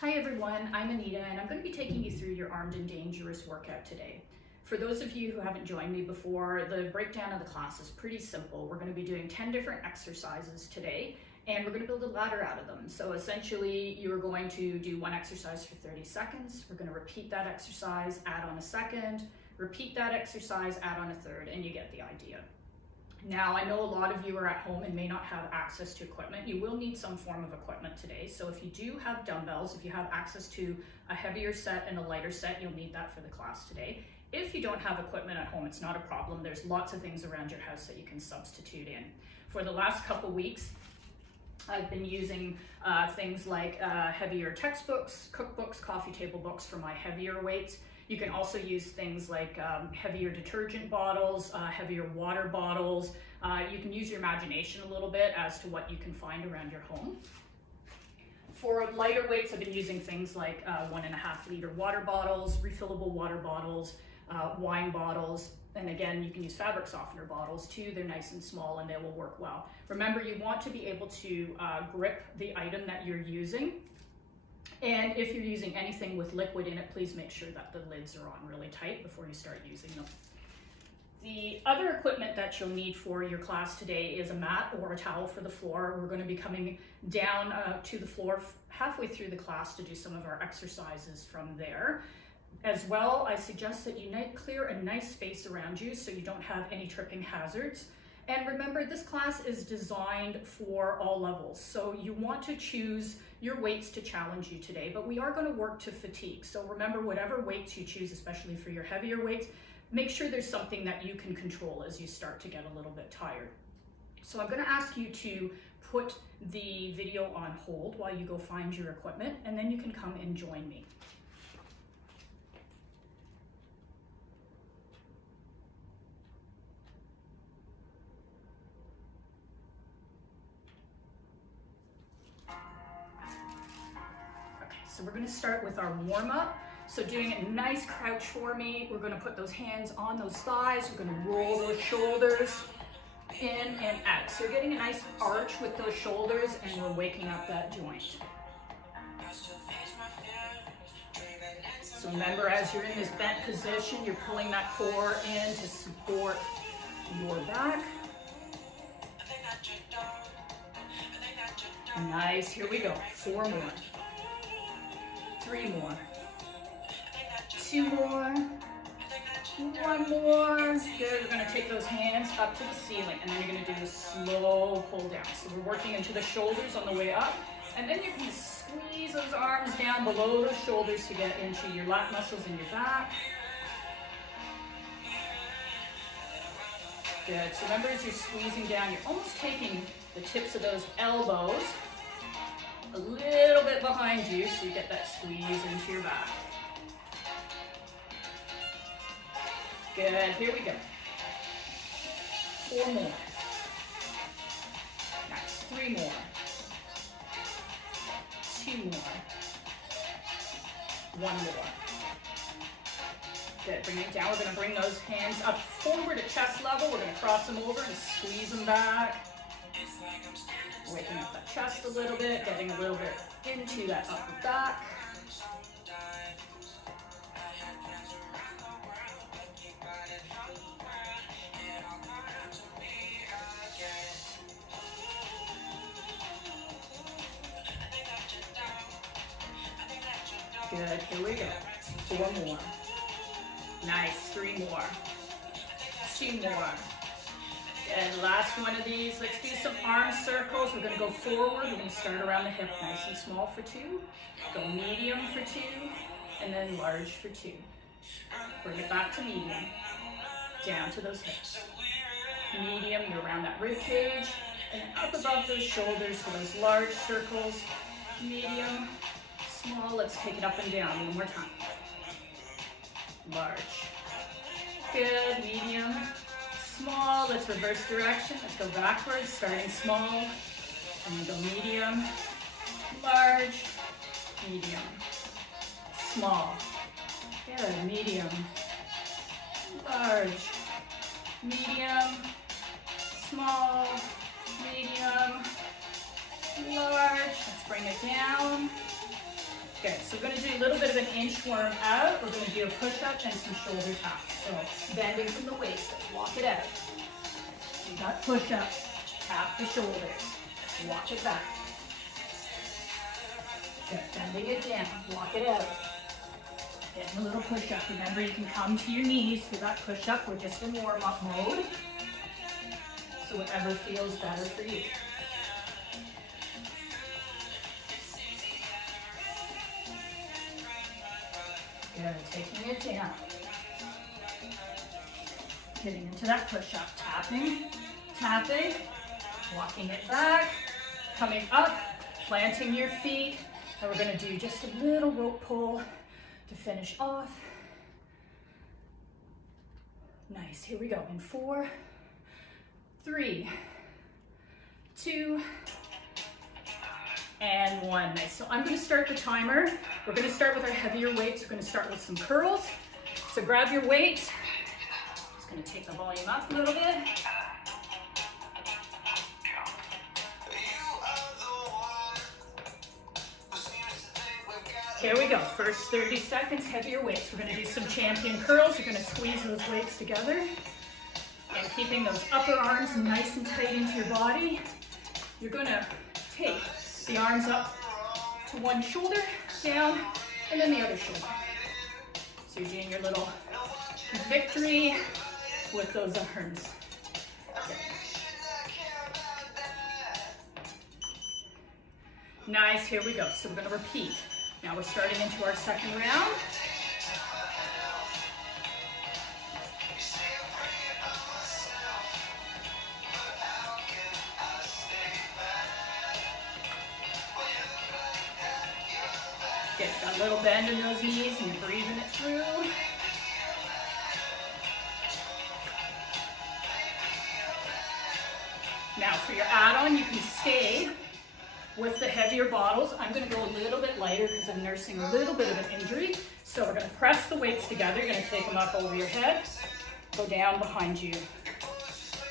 Hi everyone, I'm Anita and I'm going to be taking you through your Armed and Dangerous workout today. For those of you who haven't joined me before, the breakdown of the class is pretty simple. We're going to be doing 10 different exercises today and we're going to build a ladder out of them. So essentially you're going to do one exercise for 30 seconds. We're going to repeat that exercise, add on a second, repeat that exercise, add on a third, and you get the idea. Now, I know a lot of you are at home and may not have access to equipment. You will need some form of equipment today. So if you do have dumbbells, if you have access to a heavier set and a lighter set, you'll need that for the class today. If you don't have equipment at home, it's not a problem. There's lots of things around your house that you can substitute in. For the last couple weeks, I've been using things like heavier textbooks, cookbooks, coffee table books for my heavier weights. You can also use things like heavier detergent bottles, heavier water bottles. You can use your imagination a little bit as to what you can find around your home. For lighter weights, I've been using things like 1.5 liter water bottles, refillable water bottles, wine bottles, and again, you can use fabric softener bottles too. They're nice and small and they will work well. Remember, you want to be able to grip the item that you're using. And if you're using anything with liquid in it, please make sure that the lids are on really tight before you start using them. The other equipment that you'll need for your class today is a mat or a towel for the floor. We're going to be coming down to the floor halfway through the class to do some of our exercises from there. As well, I suggest that you clear a nice space around you so you don't have any tripping hazards. And remember, this class is designed for all levels. So you want to choose your weights to challenge you today, but we are going to work to fatigue. So remember, whatever weights you choose, especially for your heavier weights, make sure there's something that you can control as you start to get a little bit tired. So I'm going to ask you to put the video on hold while you go find your equipment, and then you can come and join me. So we're going to start with our warm-up. So doing a nice crouch for me. We're going to put those hands on those thighs. We're going to roll those shoulders in and out. So you're getting a nice arch with those shoulders and we're waking up that joint. So remember, as you're in this bent position, you're pulling that core in to support your back. Nice, here we go. 4 more. 3 more, 2 more, 1 more. Good, we're gonna take those hands up to the ceiling and then you're gonna do a slow pull down. So we're working into the shoulders on the way up and then you can squeeze those arms down below those shoulders to get into your lat muscles in your back. Good, so remember as you're squeezing down, you're almost taking the tips of those elbows a little bit behind you so you get that squeeze into your back. Good, here we go. 4 more. Nice, 3 more. 2 more. 1 more. Good, bring it down. We're gonna bring those hands up forward at chest level. We're gonna cross them over and squeeze them back. Waking up that chest a little bit, getting a little bit into that upper back. Good, here we go. 4 more. Nice, 3 more. 2 more. And last one of these, let's do some arm circles. We're gonna go forward. We're gonna start around the hip, nice and small for 2. Go medium for 2, and then large for 2. Bring it back to medium. Down to those hips. Medium, you're around that rib cage, and up above those shoulders for those large circles. Medium, small, let's take it up and down one more time. Large. Good, medium. Small, let's reverse direction. Let's go backwards, starting small, and then go medium, large, medium, small. Good, medium, large, medium, small, medium, large. Let's bring it down. Good, so we're gonna do a little bit of an inchworm out. We're gonna do a push-up and some shoulder taps. So bending from the waist, let's walk it out. You got push-up, tap the shoulders, walk it back. Good, bending it down, walk it out. Getting a little push-up. Remember, you can come to your knees for that push-up. We're just in warm-up mode. So whatever feels better for you. Good, taking it down. Getting into that push-up, tapping, tapping, walking it back, coming up, planting your feet, and we're gonna do just a little rope pull to finish off. Nice, here we go, in 4, 3, 2, and 1. Nice. So I'm going to start the timer. We're going to start with our heavier weights. We're going to start with some curls. So grab your weights. Just going to take the volume up a little bit. Here we go. First 30 seconds, heavier weights. We're going to do some champion curls. You're going to squeeze those weights together. And keeping those upper arms nice and tight into your body. You're going to take the arms up to one shoulder, down, and then the other shoulder. So you're doing your little victory with those arms. Nice, here we go. So we're going to repeat. Now we're starting into our second round. Get a little bend in those knees and you're breathing it through. Now for your add-on, you can stay with the heavier bottles. I'm going to go a little bit lighter because I'm nursing a little bit of an injury. So we're going to press the weights together. You're going to take them up over your head, go down behind you.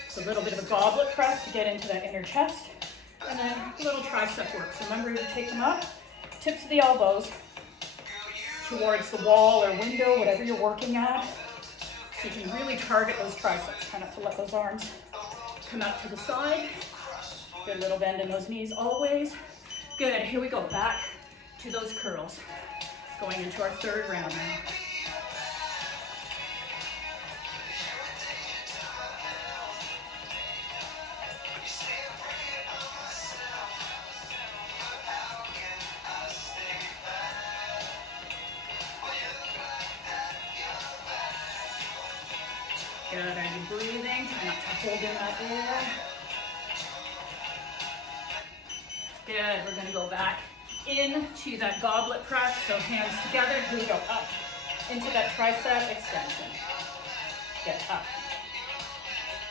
So a little bit of a goblet press to get into that inner chest, and then a little tricep work. So remember to take them up, tips of the elbows towards the wall or window, whatever you're working at. So you can really target those triceps, kind of to let those arms come up to the side. Good little bend in those knees always. Good, here we go, back to those curls. Going into our third round now. Good, are you breathing? Try not to hold in that air. Good, we're gonna go back into that goblet press, so hands together. Here we go, up into that tricep extension. Get up.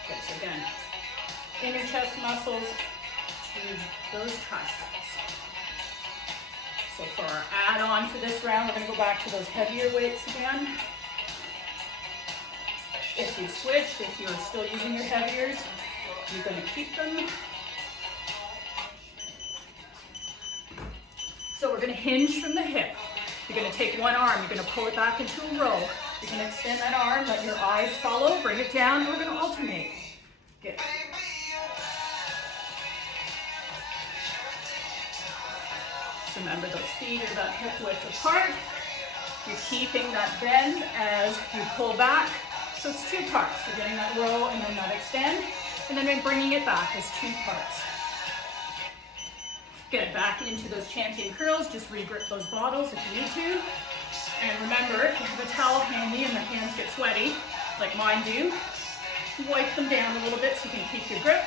Good, so again, inner chest muscles to those triceps. So for our add-on for this round, we're gonna go back to those heavier weights again. If you switched, if you're still using your heaviers, you're gonna keep them. So we're gonna hinge from the hip. You're gonna take one arm, you're gonna pull it back into a row. You're gonna extend that arm, let your eyes follow, bring it down, and we're gonna alternate. Good. So remember those feet are about hip width apart. You're keeping that bend as you pull back. So it's two parts. You're getting that row and then that extend, and then we're bringing it back as two parts. Good, back into those champion curls. Just re-grip those bottles if you need to. And remember, if you have a towel handy and the hands get sweaty, like mine do, wipe them down a little bit so you can keep your grip.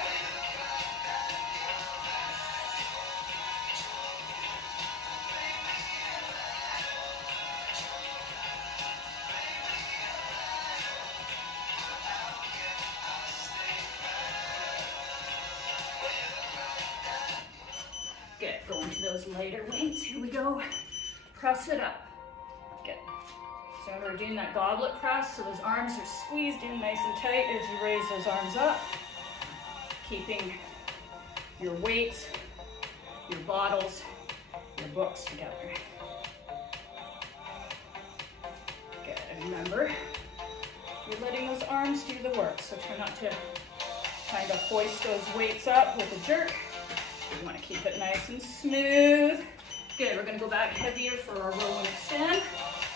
Good, go into those lighter weights. Here we go. Press it up. Good. So we're doing that goblet press, so those arms are squeezed in nice and tight as you raise those arms up. Keeping your weights, your bottles, your books together. Remember, you're letting those arms do the work, so try not to kind of hoist those weights up with a jerk. You want to keep it nice and smooth. Good, we're gonna go back heavier for our row and extend.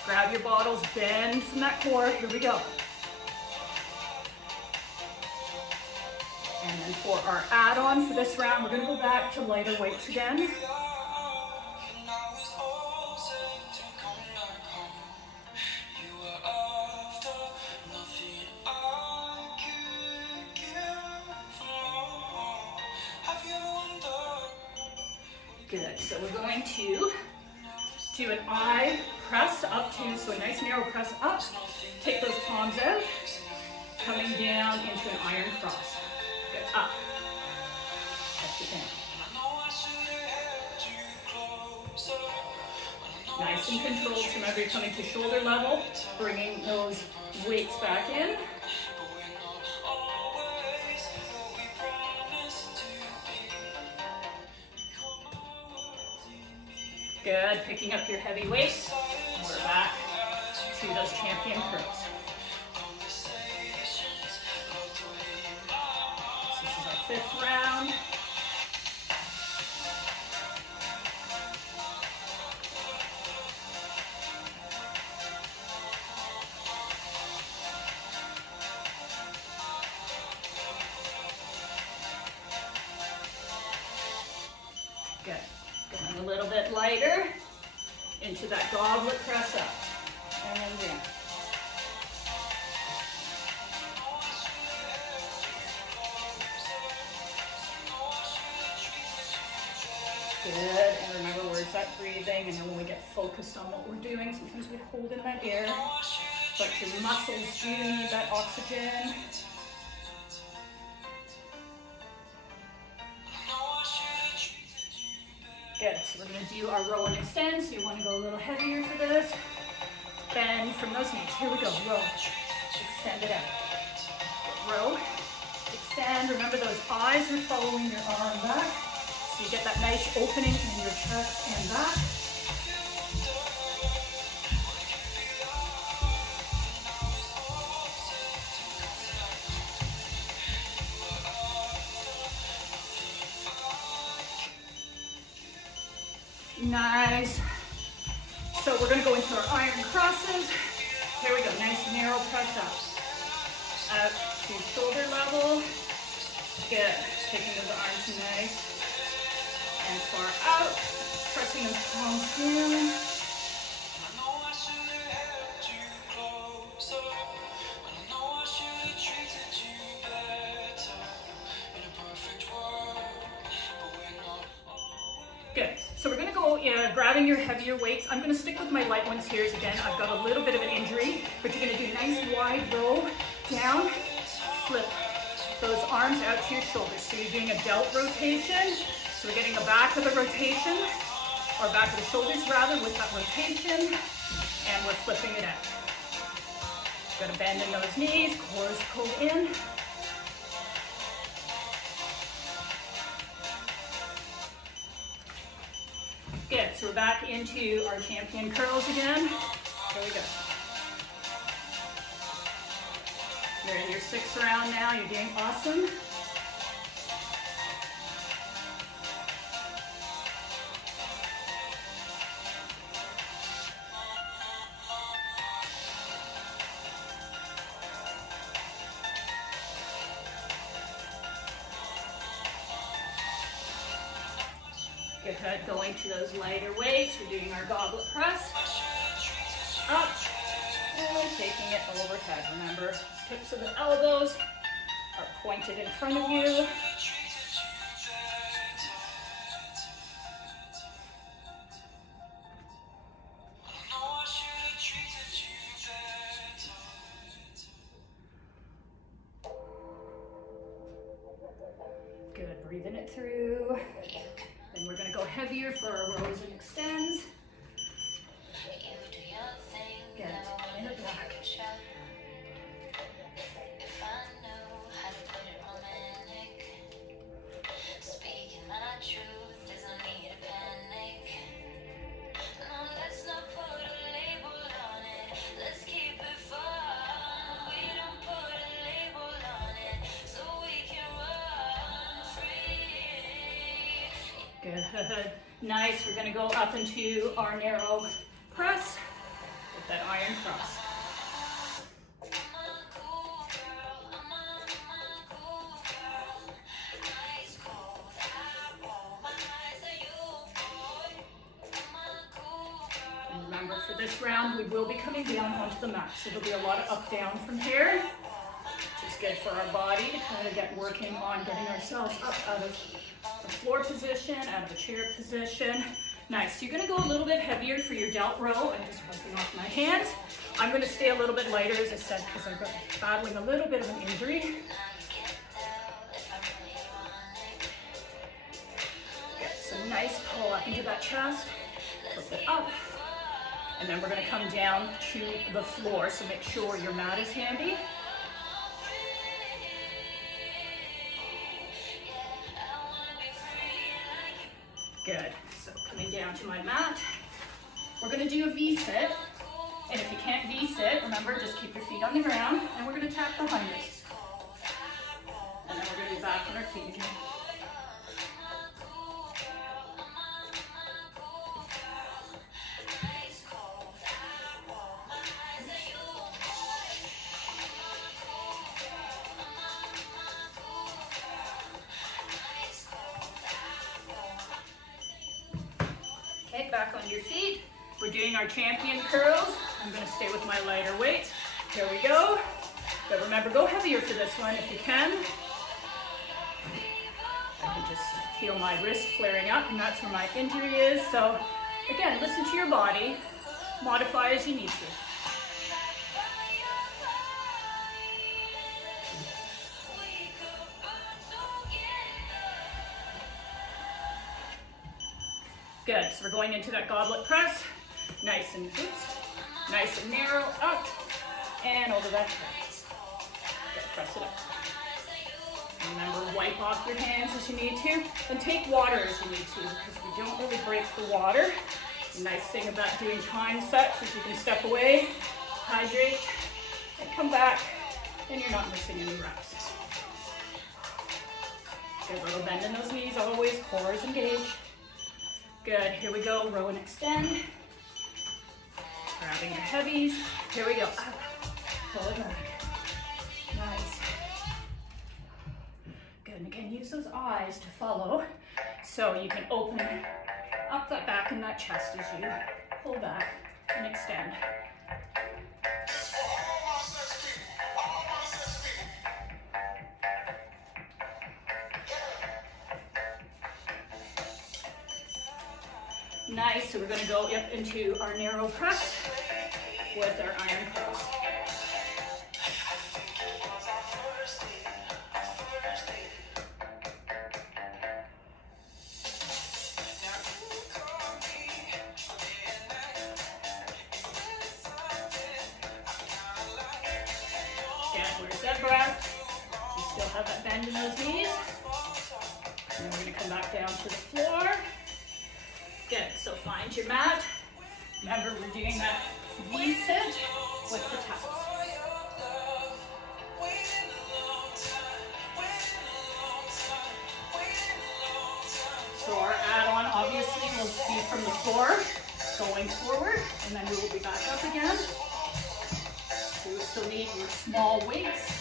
Grab your bottles, bend from that core, here we go. And then for our add-on for this round, we're gonna go back to lighter weights again. Good, so we're going to do an I press up to, so a nice narrow press up. Take those palms out, coming down into an iron cross. Good, up. Press it down. Nice and controlled, so remember you're coming to shoulder level, bringing those weights back in. Good, picking up your heavy weights. We're back to those champion curls. This is our 5th round. Good. Going a little bit lighter into that goblet press up. And then down. Good, and remember where's that breathing, and then when we get focused on what we're doing, sometimes we hold in that air, but your muscles do need that oxygen. Good, so we're going to do our row and extend, so you want to go a little heavier for this. Bend from those knees. Here we go, row, extend it out. Row, extend, remember those eyes are following your arm back, so you get that nice opening in your chest and back. Nice. So we're going to go into our iron crosses. Here we go, nice narrow press up. Up to shoulder level. Good, taking those arms nice and far out. Pressing those palms down. Good. So we're going to go grabbing your heavier weights. I'm going to stick with my light ones here again. I've got a little bit of an injury, but you're going to do a nice wide row down, flip those arms out to your shoulders. So you're doing a delt rotation. So we're getting the back of the rotation, or back of the shoulders rather, with that rotation, and we're flipping it out. Got to bend in those knees, core is pulled in. Good, so we're back into our champion curls again. Here we go. You're in your 6th round now, you're doing awesome. Good, going to those lighter weights. We're doing our goblet press. Up, and taking it overhead. Remember, tips of the elbows are pointed in front of you. Good, breathing it through. Then we're going to go heavier for our rows and extends. Good, in the back. Good. Nice. We're going to go up into our narrow press with that iron cross. And remember, for this round, we will be coming down onto the mat. So there'll be a lot of up down from here, which is good for our body to kind of get working on getting ourselves up out of the floor position, out of the chair position. Nice. You're going to go a little bit heavier for your delt row. I'm just wiping off my hands. I'm going to stay a little bit lighter, as I said, because I'm battling a little bit of an injury. Get some nice pull up into that chest. Flip it up. And then we're going to come down to the floor, so make sure your mat is handy. Good. So coming down to my mat, we're going to do a V-sit. And if you can't V-sit, remember, just keep your feet on the ground, and we're going to tap behind us. And then we're going to be back on our feet again. Okay, back on your feet. We're doing our champion curls. I'm going to stay with my lighter weight. Here we go. But remember, go heavier for this one if you can. I can just feel my wrist flaring up, and that's where my injury is. So again, listen to your body. Modify as you need to. Good, so we're going into that goblet press. Nice and, nice and narrow, up, and over that press. Good, press it up. Remember, wipe off your hands as you need to, and take water as you need to, because we don't really break the water. The nice thing about doing time sets is you can step away, hydrate, and come back, and you're not missing any reps. Good, little bend in those knees always, core is engaged. Good, here we go, row and extend. Grabbing your heavies. Here we go, up, pull it back. Nice. Good, and again, use those eyes to follow. So you can open up that back and that chest as you pull back and extend. Nice, so we're going to go up into our narrow press with our iron curls. Again, where's that breath? You still have that bend in those knees. And then we're going to come back down to the floor. Good, so find your mat. Remember, we're doing that V-sit with the taps. So our add-on obviously will be from the floor, going forward, and then we will be back up again. So you still need your small weights.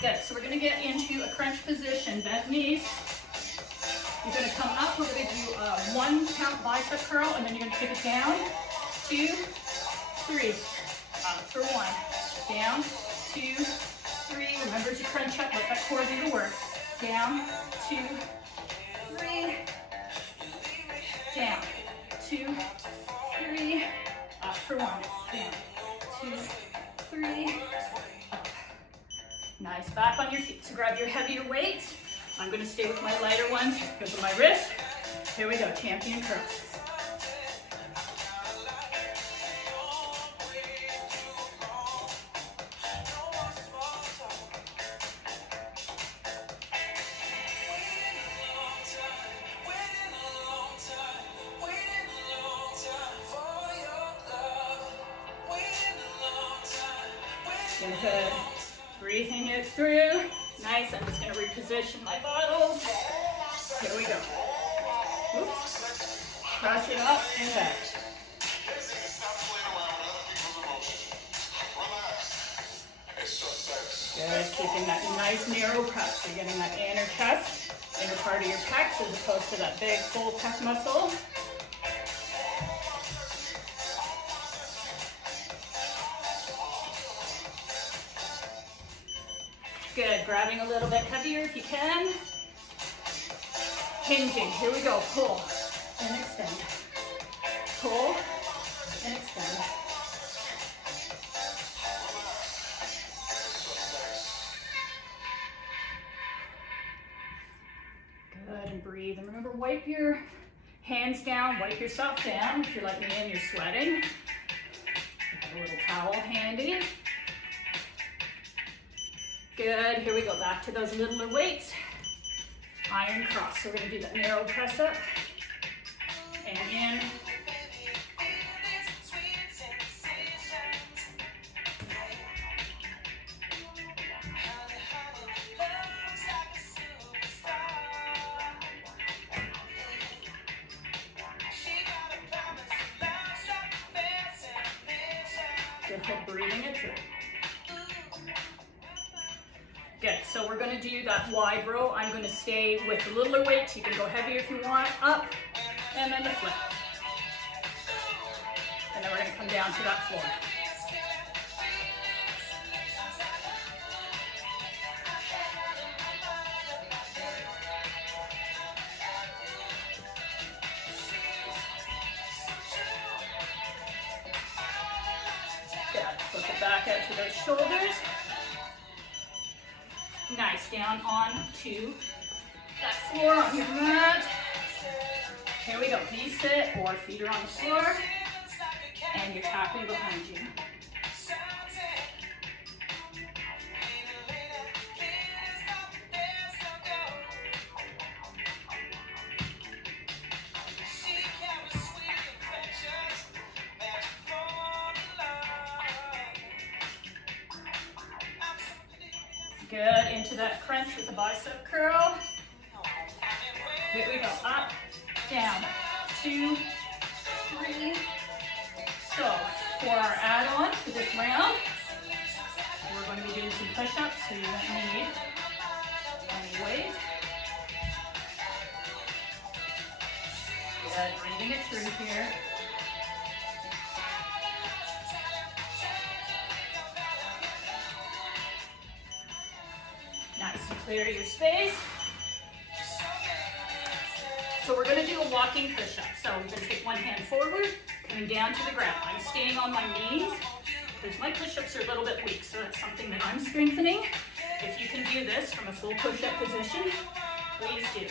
Good, so we're going to get into a crunch position, bent knees. You're going to come up, we're going to do a 1 count bicep curl, and then you're going to take it down, 2, 3, up for 1, down, 2, 3, remember to crunch up, let that core do the work, down, 2, 3, down, 2, 3, up for 1, down, 2, 3, up. Nice, back on your feet. So grab your heavier weights. I'm going to stay with my lighter ones because of my wrist. Here we go, champion curls. Good. breathing it through. Nice, I'm just gonna reposition my bottles. Here we go. Oops. Press it up and back. Good, keeping that nice narrow press. You're getting that inner chest, inner part of your pecs as opposed to that big full pec muscle. Good, grabbing a little bit heavier if you can. Hinging, here we go, pull and extend. Pull and extend. Good, and breathe. And remember, wipe your hands down, wipe yourself down. If you're like me and you're sweating, have a little towel handy. Good, here we go, back to those littler weights. Iron cross, so we're gonna do that narrow press up and in. Good, breathing it through. Good, so we're gonna do that wide row. I'm gonna stay with the littler weights. You can go heavier if you want, up, and then the flip. And then we're gonna come down to that floor. Good, flip it back out to those shoulders. Nice, down on to that floor on your mat. Here we go, knees sit or feet are on the floor, and you're tapping behind you. Good, into that crunch with the bicep curl. Here we go, up, down, 2, 3. So, for our add-on for this round, we're going to be doing some push-ups, so you don't need any weight. Good, breathing it through here. Nice, and clear your space. So we're gonna do a walking push-up. So we're gonna take one hand forward, coming down to the ground. I'm staying on my knees because my push-ups are a little bit weak, so that's something that I'm strengthening. If you can do this from a full push-up position, please do.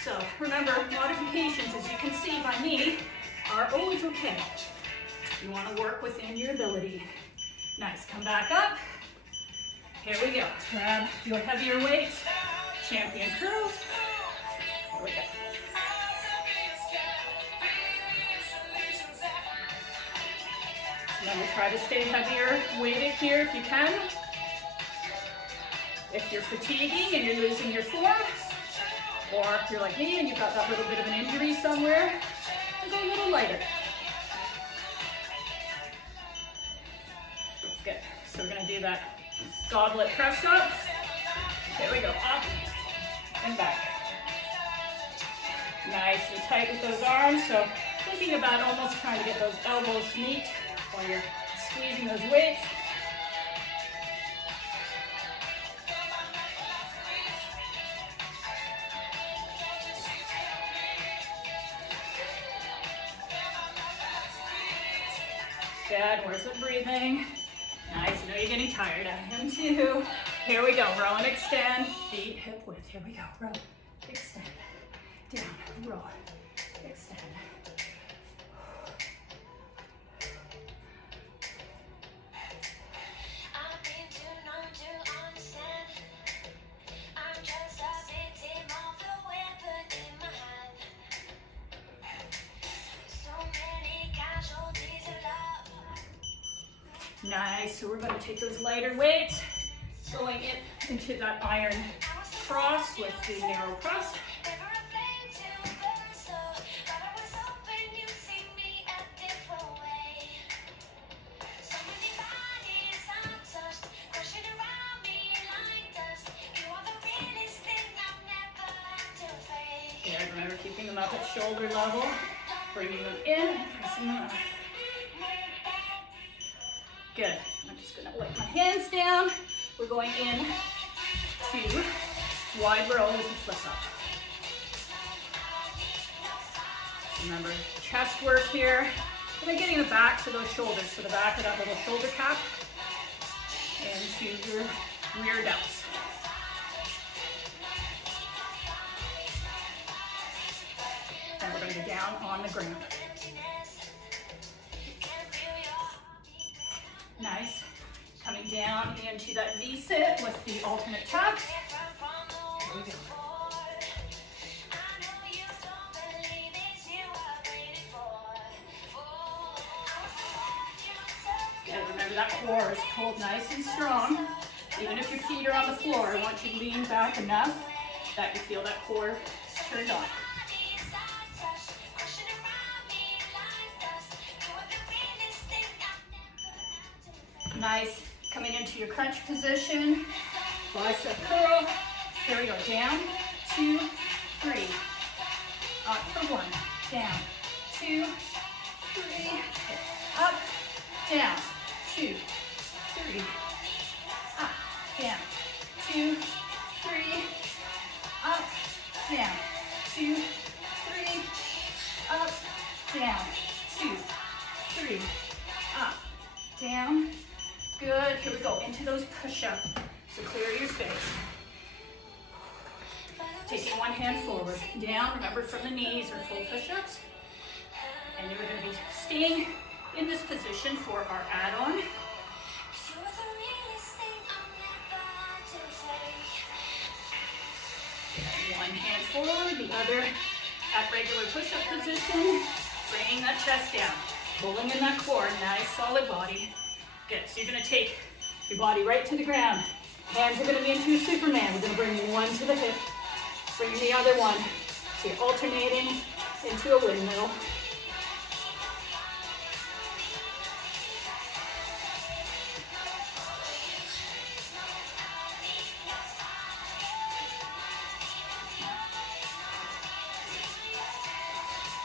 So remember, modifications, as you can see by me, are always okay. You wanna work within your ability. Nice, come back up. Here we go. Grab your heavier weights. Champion curls. Here we go. Remember, try to stay heavier weighted here if you can. If you're fatiguing and you're losing your form, or if you're like me and you've got that little bit of an injury somewhere, then go a little lighter. Good. So we're going to do that goblet press up. Here we go. Up and back. Nice and tight with those arms. So thinking about almost trying to get those elbows to meet while you're squeezing those weights. Good. Where's the breathing? Nice, I know you're getting tired. I am too. Here we go, row and extend. Feet hip width. Here we go, row, extend. Down, row, extend. Nice, so we're gonna take those lighter weights, going into that iron cross with the narrow press. Good, remember keeping them up at shoulder level, bringing them in, pressing them up. Good, I'm just gonna wipe my hands down. We're going in to wide row with the flip up. Remember, chest work here. And then getting the backs of those shoulders, so the back of that little shoulder cap into your rear delts. And we're going to go down on the ground. Nice. Coming down into that V-sit with the alternate taps. Here we go. Good. Remember that core is pulled nice and strong. Even if your feet are on the floor, I want you to lean back enough that you feel that core turned on. Nice. Coming into your crunch position. Bicep curl. There we go. Down, 2, 3. Up for 1. Down, 2, 3. Up, down, 2, 3. Up, down, 2, 3. Up, down, 2, 3. Up, down, 2, 3. Up, down. Good, here we go, into those push-ups. So clear your space. Taking one hand forward, down, remember from the knees or full push-ups. And then we're gonna be staying in this position for our add-on. One hand forward, the other at regular push-up position. Bringing that chest down, pulling in that core, nice solid body. Good, so you're gonna take your body right to the ground. Hands are gonna be into a Superman. We're gonna bring one to the hip, bring the other one. So you're alternating into a windmill.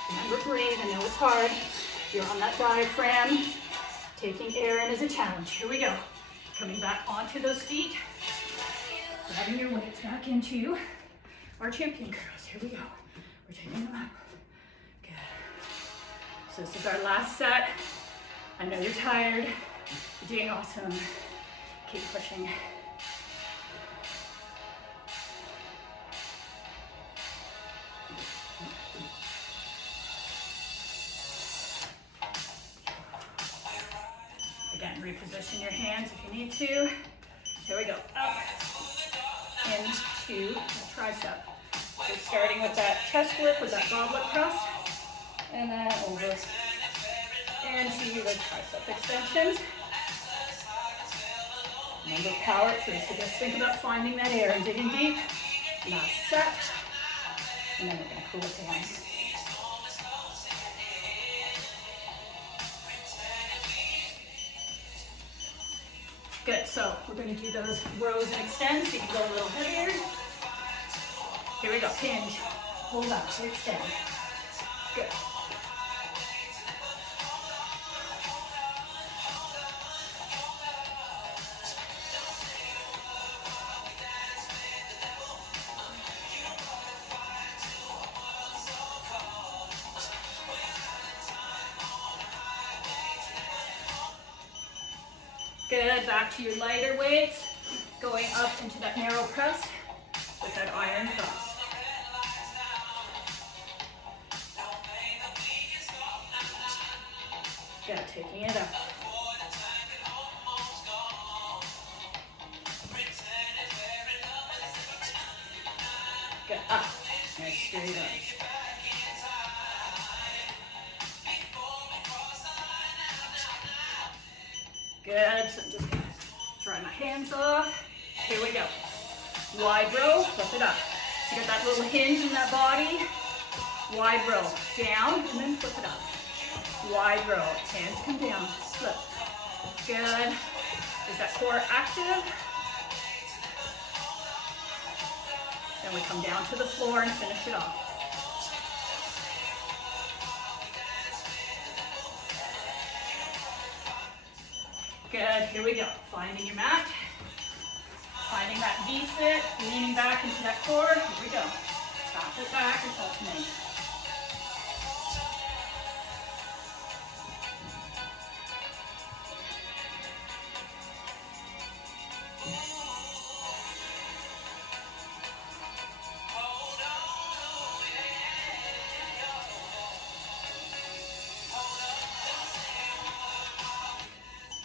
Remember, breathe. I know it's hard. You're on that diaphragm. Taking air in is a challenge. Here we go. Coming back onto those feet. Grabbing your weights back into our champion curls. Here we go. We're taking them up. Good. So this is our last set. I know you're tired. You're doing awesome. Keep pushing. Again, reposition your hands if you need to. Here we go. Up into the tricep. So starting with that chest work with that goblet press. And then over into the tricep extensions. Remember, power through. So just think about finding that air and digging deep. Last set. And then we're going to cool it down. Good, so we're going to do those rows and extends so you can go a little heavier. Here we go, hinge, hold up, extend. Good. Good, back to your lighter weights, going up into that narrow press with that iron press. Good, taking it up. Good, up, nice straight arms. Good, so I'm just gonna dry my hands off. Here we go. Wide row, flip it up. So you got that little hinge in that body. Wide row, down, and then flip it up. Wide row, hands come down, flip. Good. Is that core active? Then we come down to the floor and finish it off. Good, here we go. Finding your mat. Finding that V-sit, leaning back into that core. Here we go. Tap it back and alternate.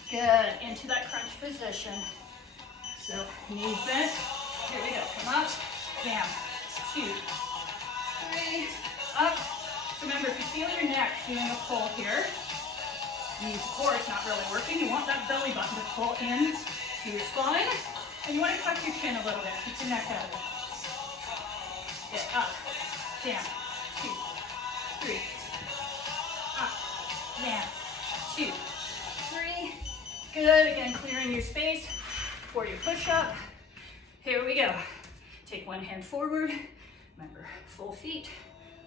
Good, into that crunch position. So knees bent, here we go, come up, down, 2, 3, up. So remember, if you feel your neck doing a pull here, knees, core is not really working. You want that belly button to pull in to your spine, and you want to tuck your chin a little bit, keep your neck out of it. Get up, down, 2, 3, up, down, 2, 3. Good, again, clearing your space for your push-up. Here we go. Take one hand forward. Remember, full feet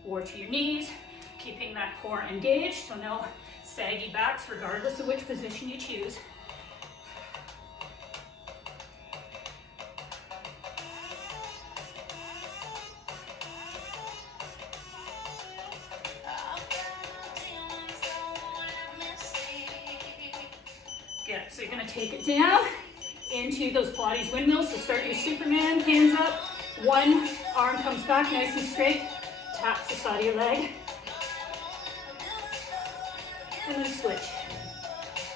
or to your knees, keeping that core engaged, so no saggy backs regardless of which position you choose. Good, so you're gonna take it down into those Pilates windmills. So start your Superman, hands up. One arm comes back nice and straight. Taps the side of your leg. And then switch.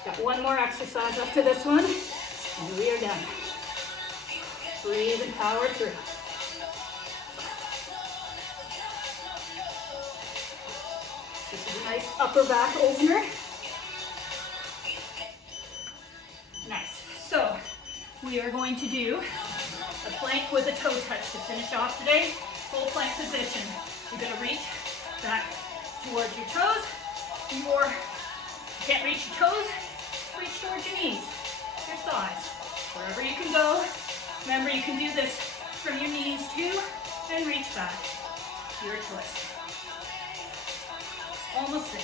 Got one more exercise after this one. And we are done. Breathe and power through. This is a nice upper back opener. Nice. So we are going to do a plank with a toe touch to finish off today. Full plank position. You're going to reach back towards your toes, or if you can't reach your toes, reach towards your knees, your thighs, wherever you can go. Remember, you can do this from your knees too, and reach back. Your choice. Almost there.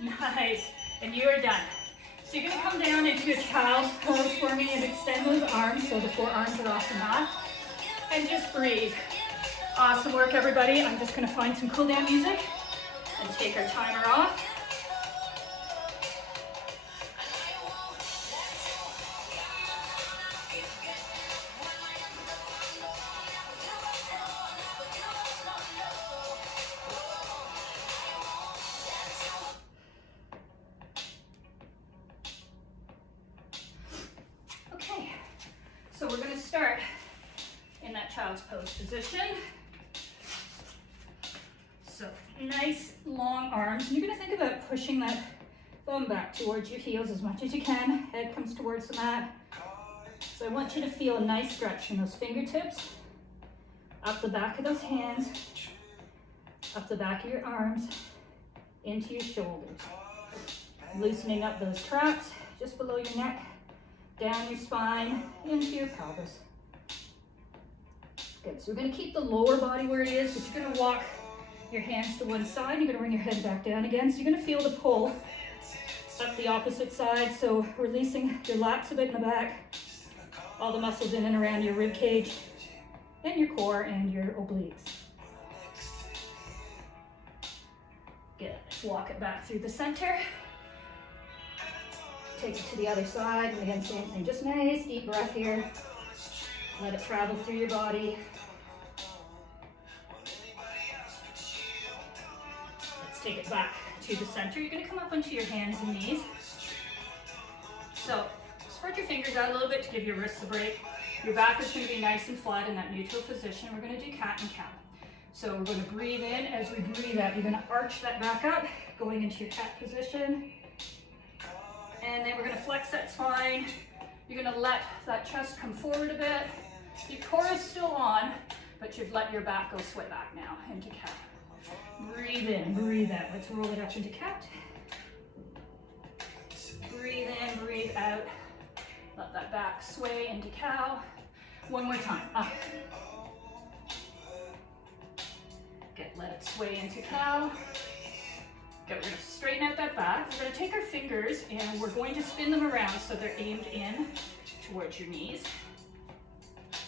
Nice, and you are done. So you're gonna come down into a child's pose for me and extend those arms so the forearms are off the mat. And just breathe. Awesome work, everybody. I'm just gonna find some cool down music and take our timer off. So we're going to start in that child's pose position. So nice long arms. You're going to think about pushing that bum back towards your heels as much as you can. Head comes towards the mat. So I want you to feel a nice stretch in those fingertips, up the back of those hands, up the back of your arms, into your shoulders. Loosening up those traps just below your neck, down your spine, into your pelvis. Good, so we're gonna keep the lower body where it is, but you're gonna walk your hands to one side, you're gonna bring your head back down again, so you're gonna feel the pull up the opposite side, so releasing your lats a bit in the back, all the muscles in and around your rib cage, and your core and your obliques. Good, let's walk it back through the center. Take it to the other side, and again, same thing. Just nice, deep breath here. Let it travel through your body. Let's take it back to the center. You're gonna come up onto your hands and knees. So, spread your fingers out a little bit to give your wrists a break. Your back is gonna be nice and flat in that neutral position. We're gonna do cat and cow. So we're going to breathe in. As we breathe out, you're going to arch that back up, going into your cat position. And then we're going to flex that spine. You're going to let that chest come forward a bit. Your core is still on, but you've let your back go sway back now into cat. Breathe in, breathe out. Let's roll it up into cat. Breathe in, breathe out. Let that back sway into cow. One more time, up. Good, let it sway into cow. Good, we're gonna straighten out that back. We're gonna take our fingers and we're going to spin them around so they're aimed in towards your knees.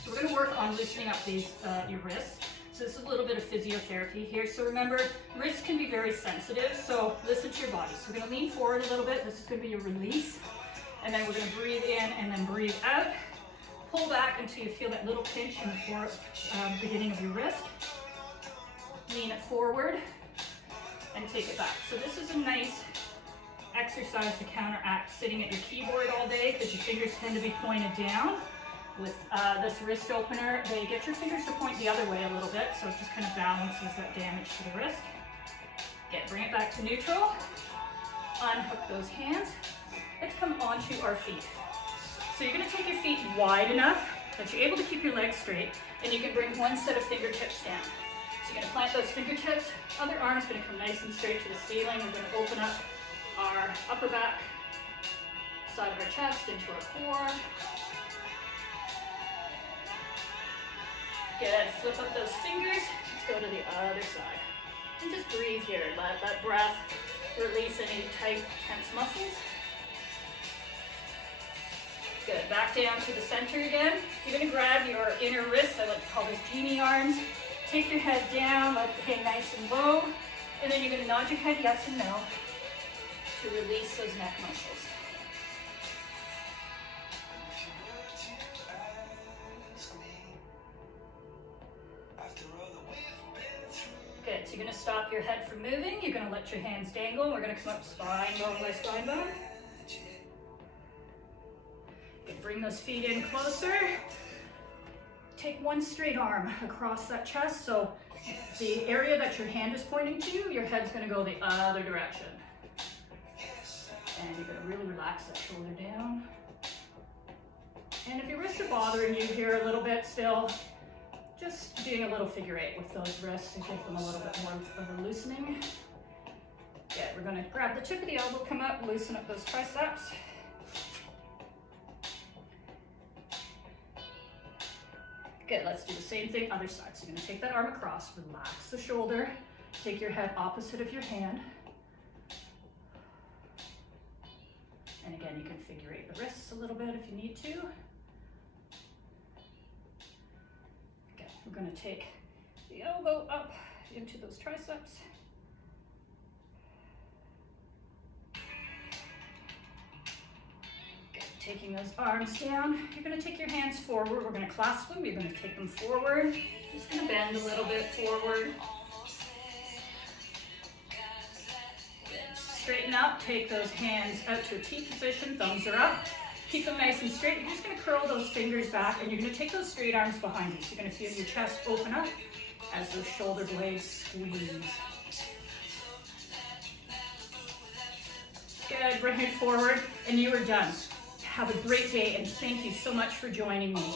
So we're gonna work on loosening up these, your wrists. So this is a little bit of physiotherapy here. So remember, wrists can be very sensitive, so listen to your body. So we're gonna lean forward a little bit. This is gonna be your release. And then we're gonna breathe in and then breathe out. Pull back until you feel that little pinch in the beginning of your wrist. Lean it forward and take it back. So this is a nice exercise to counteract sitting at your keyboard all day because your fingers tend to be pointed down. With this wrist opener, they get your fingers to point the other way a little bit, so it just kind of balances that damage to the wrist. Good, bring it back to neutral. Unhook those hands. Let's come onto our feet. So you're gonna take your feet wide enough that you're able to keep your legs straight, and you can bring one set of fingertips down. So you're gonna plant those fingertips, other arm's gonna come nice and straight to the ceiling. We're gonna open up our upper back, side of our chest, into our core. Good, flip up those fingers. Let's go to the other side. And just breathe here. Let that breath release any tight, tense muscles. Good, back down to the center again. You're gonna grab your inner wrists, I like to call those genie arms. Take your head down, let it hang nice and low. And then you're gonna nod your head yes and no to release those neck muscles. Good, so you're gonna stop your head from moving. You're gonna let your hands dangle. And we're gonna come up spine bone by spine bone. Good, bring those feet in closer. Take one straight arm across that chest. So the area that your hand is pointing to, your head's gonna go the other direction. And you're gonna really relax that shoulder down. And if your wrists are bothering you here a little bit still, just doing a little figure eight with those wrists to give them a little bit more of a loosening. Good, we're gonna grab the tip of the elbow, come up, loosen up those triceps. Good, let's do the same thing, other side. So you're gonna take that arm across, relax the shoulder, take your head opposite of your hand. And again, you can figure eight the wrists a little bit if you need to. Okay, we're gonna take the elbow up into those triceps. Good, taking those arms down. You're gonna take your hands forward. We're gonna clasp them. You're gonna take them forward. Just gonna bend a little bit forward. Straighten up, take those hands out to a T position, thumbs are up. Keep them nice and straight. You're just gonna curl those fingers back and you're gonna take those straight arms behind you. So you're gonna feel your chest open up as those shoulder blades squeeze. Good, bring it forward and you are done. Have a great day and thank you so much for joining me.